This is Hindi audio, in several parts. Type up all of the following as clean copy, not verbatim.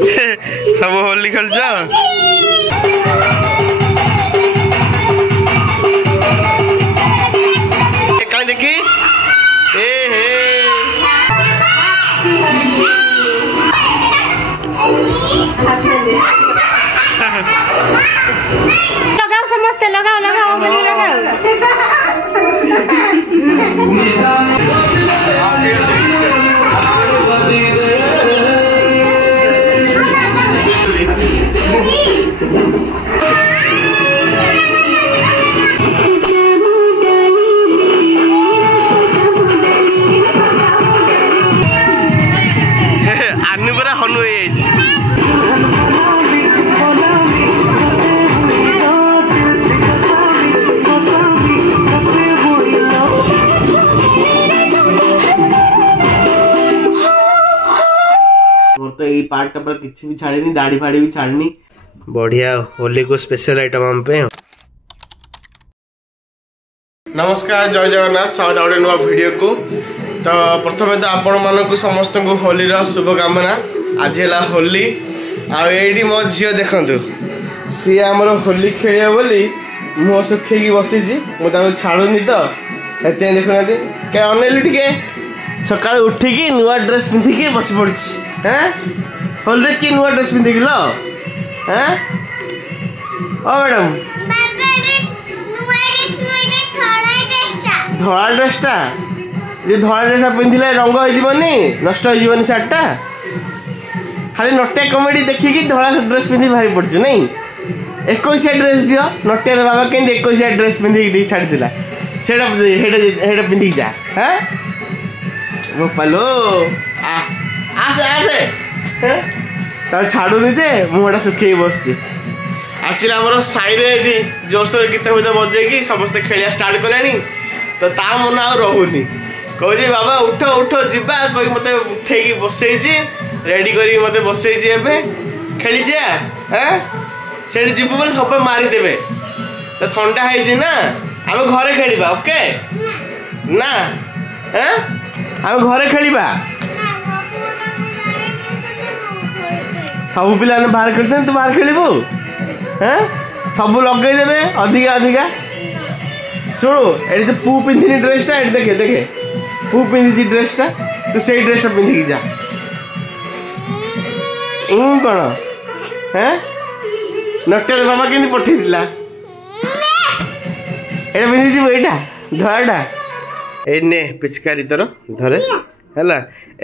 सब होली खेल कहीं देखी लगाओ समझते लगाओ लगाओ आनी पूरा हनु तो ये पार्ट पर किसी भी छाड़नी दाढ़ी फाड़ी भी छाड़नी बढ़िया होली को स्पेशल आइटम हम पे। नमस्कार जय जगन्नाथ स्वागत गोटे नुआ वीडियो को। तो प्रथम तो आपण मानक समस्त को होली शुभकामना। आज है होली आठी मो झील देखु सी आमर होली खेल बोली मुह सुखी बसी मुझे छाड़ूनी तो ये देखुना क्या अनेली टे सका उठिकी नुआ ड्रेस पिंधिकी बस पड़ी हाँ होली कि नुआ ड्रेस पिंधिक लो हाँ ओ मैडम धला ड्रेसटा जे धला ड्रेसटा पिंधिले रंग होनी नष्ट हो सार्टा खाली नटिया कमेडी देखिकी धला ड्रेस पिंधि भारी पड़छ नहीं 21 ड्रेस दियो नटिया बाबा के 21 ड्रेस पिंधि छाड़ी सेटा पिंधिक जा हाँ बोपालो आसे आसे तार छाड़ूनी जे मुहटा सुखे बस एक्चुअली आमर साई जोरसोर गीत फीत बजे समस्ते खेलिया स्टार्ट कले तो ता मन आ रोनी कहे बाबा उठ उठ जा कही मत उठे बसई रेडी कर मत बसई खेली जा हाँ से जीव बोले सब मारिदेवे तो ठंडा है ना आम घरे खेल ओके ना हाँ आम घरे खेल सब पिला बाहर खेल तू बाहर खेलू हाँ सब लगेदेवे अधिका अधिका शुणु ये तो पू पिंधि ड्रेसटा ये देखे देखे पू पिंधि ड्रेसटा तो से ड्रेसटा पिंधिकी जा कौन हाँ नटिया बाबा के पठे ये पिंधि यहाँ धराटा ए पिचकारी तोर धरे है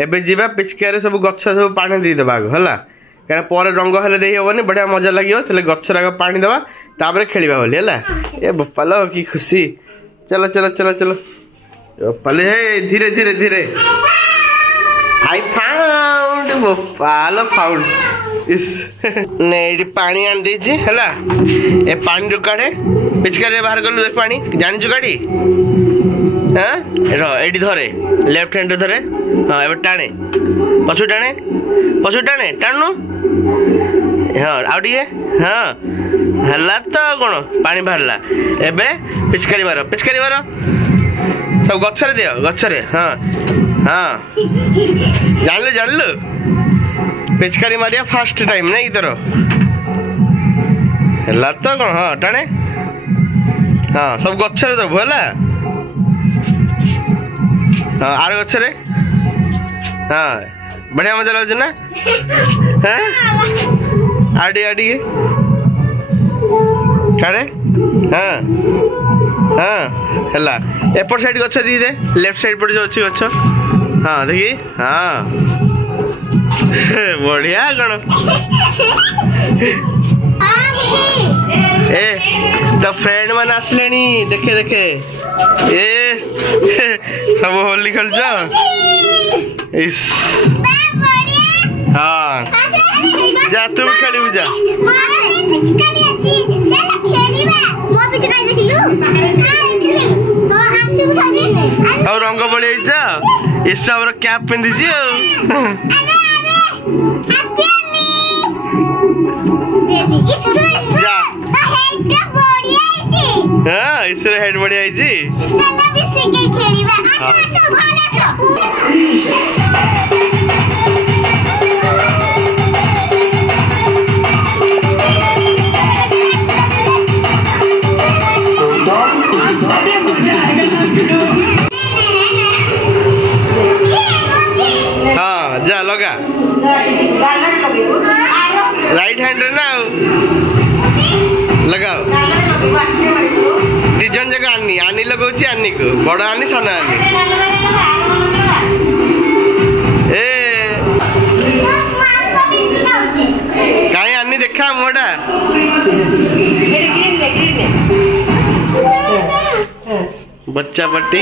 एबे जीवा पिचकारी सब गछ सब पानी देदेबा है क्या पर रंग हेल्ले दे हेनी बढ़िया मजा लगे चले गचर पानी दवा तापर खेलवा बोली है ए बोपाल कि खुशी चलो चलो चलो चलो बोपाल हे धीरे धीरे धीरे आई फाउंड बोपाल फाउंड इस ने पानी आन देछि हैला ए पानी रो काढे पिचकारी बाहर गलु देख पानी जानि छु गाडी हां रो एडी धरे लेफ्ट हैंड धरे हां एबे टाणे पछु टाणे टाणनु हाँ आउे हाँ है तो कौन पानी बाहरला एबे पिचकारी मार सब गचरे दियो गचरे हाँ हाँ जानलु पिचकारी मारिया फास्ट टाइम नहीं तोर है तो कौन हाँ टाणे हाँ सब गचरे दबु है हाँ आर गचरे हाँ बढ़िया मजा लगे ना हाँ आड़ी आड़ी काड़े हाँ हाँ है एपट साइड गछ दे लेफ्ट साइड पट जो अच्छी गछ हाँ देखी हाँ बढ़िया कौन ए तो फ्रेंड मान आसले देखे देखे ए सब होली खेल हाँ जा तुम खेलू जा और रंग बड़ी इस कैप पिंधि हाँ इस हेड बढ़िया राइट हैंड रे ना लगाओ दिजन जगह आनी आनी लगाउची आनी को बड़ आनी सान आनी ए काई आनी देखा मोटा बच्चा पट्टी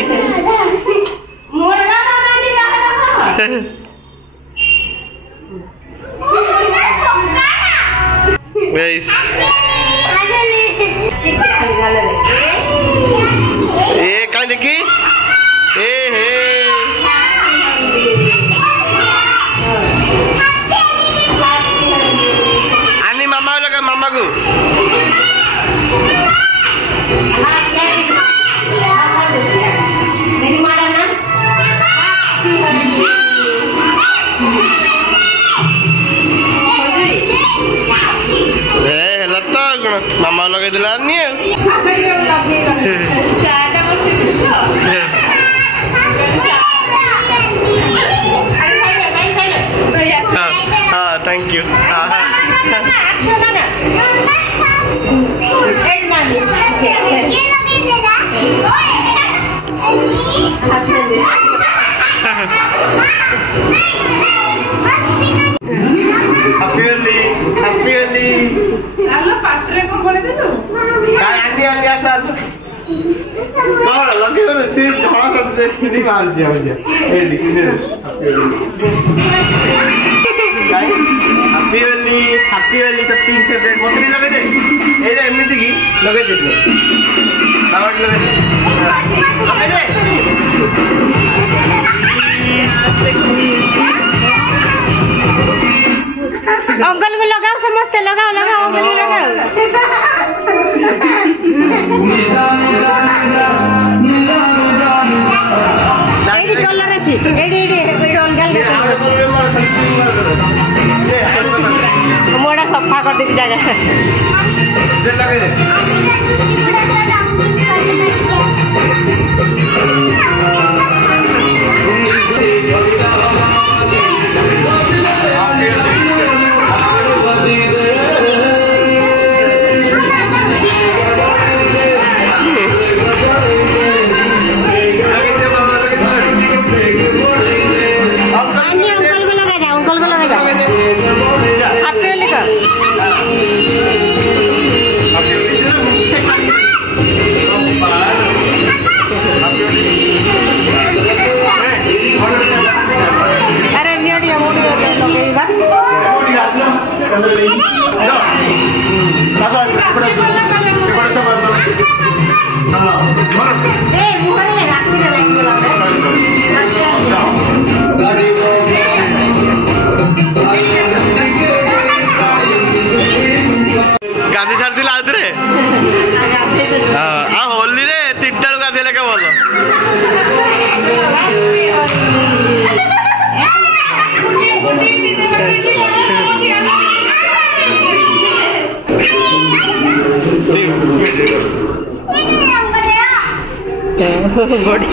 ए कहीं देखी ए हे आनी मामा लगा मामा को मामा लगे दिला नहीं है हाँ थैंक यू हैप्पी तो पिंक से बकरी लगे दे एमती की लगे दे अंकल को लगाओ समझते लगाओ लगाओ अंकल को लगाओ एडी कलर अछि एडी अंकल मोड़ा सफा कर दे जगह गाधी छाड़ी आउे होली रे 3टा गाधी लेके भल बड़ी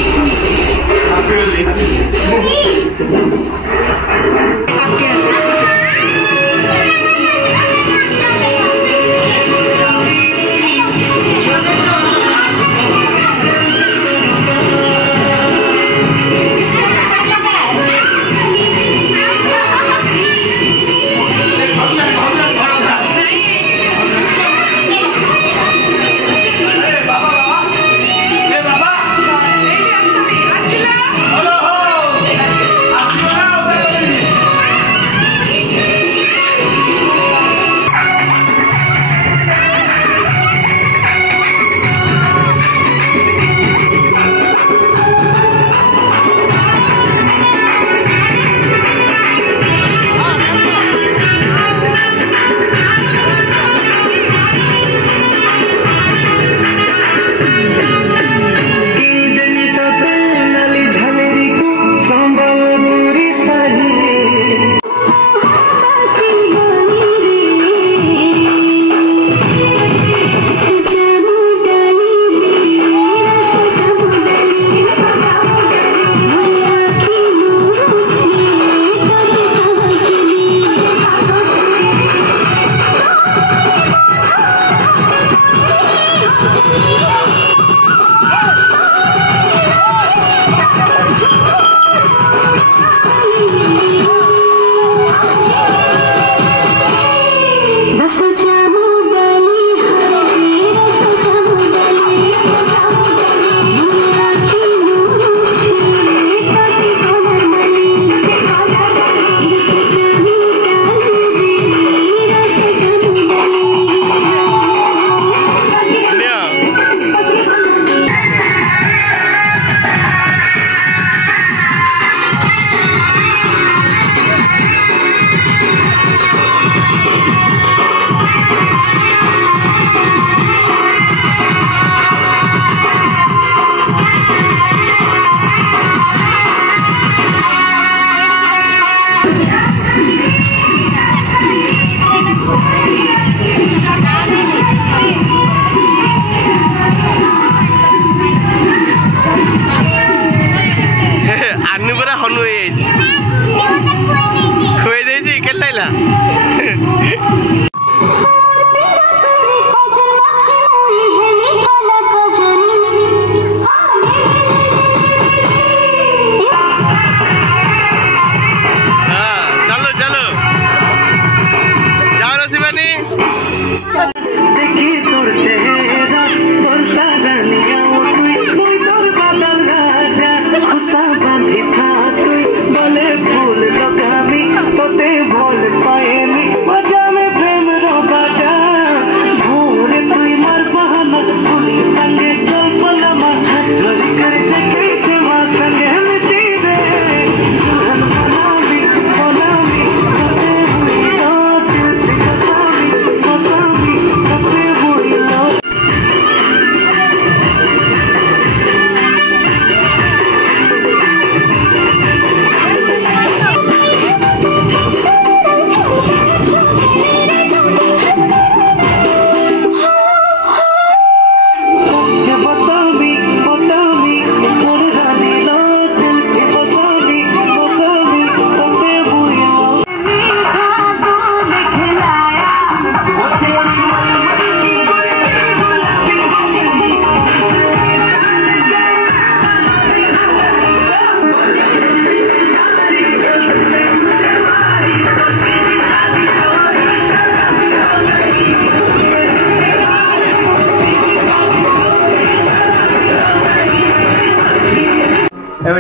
आइला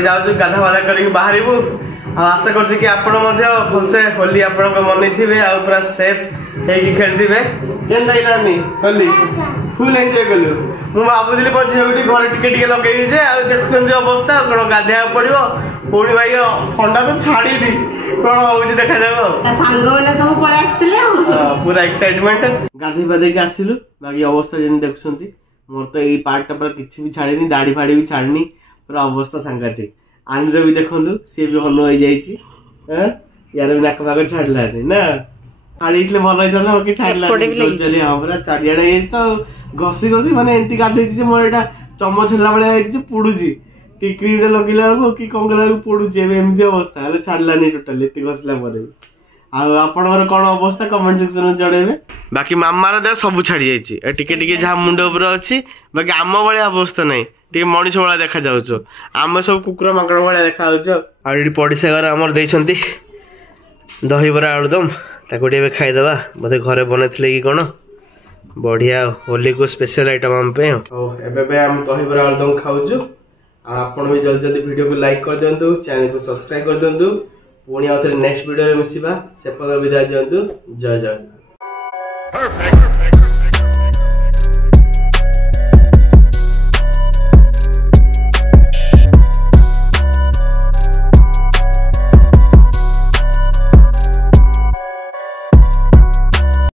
जाऊँ गाधा बाधा कर बाहर आशा कर भलसे होली आप मनई थे पूरा सेफ खेलते होली फुल एंजॉय कलु मुझे भावुली घर टिके लगे देखुं अवस्था कौन गाधे पड़ो पुणी भाई ठंडा तो छाड़ी कौन हो देखा पूरा एक्साइटमेंट गाधे पाधे आसिलु बाकी अवस्था जमी देखुं मोर तो ये पार्टा पर किसी भी छाड़ी दाढ़ी फाड़ी भी छाड़ी पूरा अवस्था सांघातिक आनर भी देखु सी भी हल हो जाए यार भी नाक पाक छाड़लानी ना छाड़ी भल होता कि छाड़लानी हाँ पूरा चारिड़े तो घसी घसी माने एमती गाधे मोर यहाँ चमच है भाई पुड़ी टिक्री लगेला बेलू कि कौन कला पुड़ी एमती अवस्था छाड़लानी टोटाली एत घसला आपणकर कौन अवस्था कमेंट सेक्शन में जड़ेबे बाकी मामार देह सब छाड़ी जाइए टिके जहाँ मुंड उपर अच्छी बाकी आम भाया अवस्था नहीं टे मनीष भाया देखा जाऊँ आम सब कुकुर माकड़ भाया देखा पड़ोसा घर आमर देती दहीबरा आलुदम ताको खाईदे बोधे घरे बनई कि कौन बढ़िया होली को स्पेशल आइटम आम एवं दहीबरा आलुदम खाऊँ आपड़ भी जल्दी जल्दी वीडियो को लाइक कर दिंतु चैनल को सब्सक्राइब कर दिंतु पुणी आउ थे नेक्स्ट वीडियो में मिसिबा से विदाय दिंतु जय जय।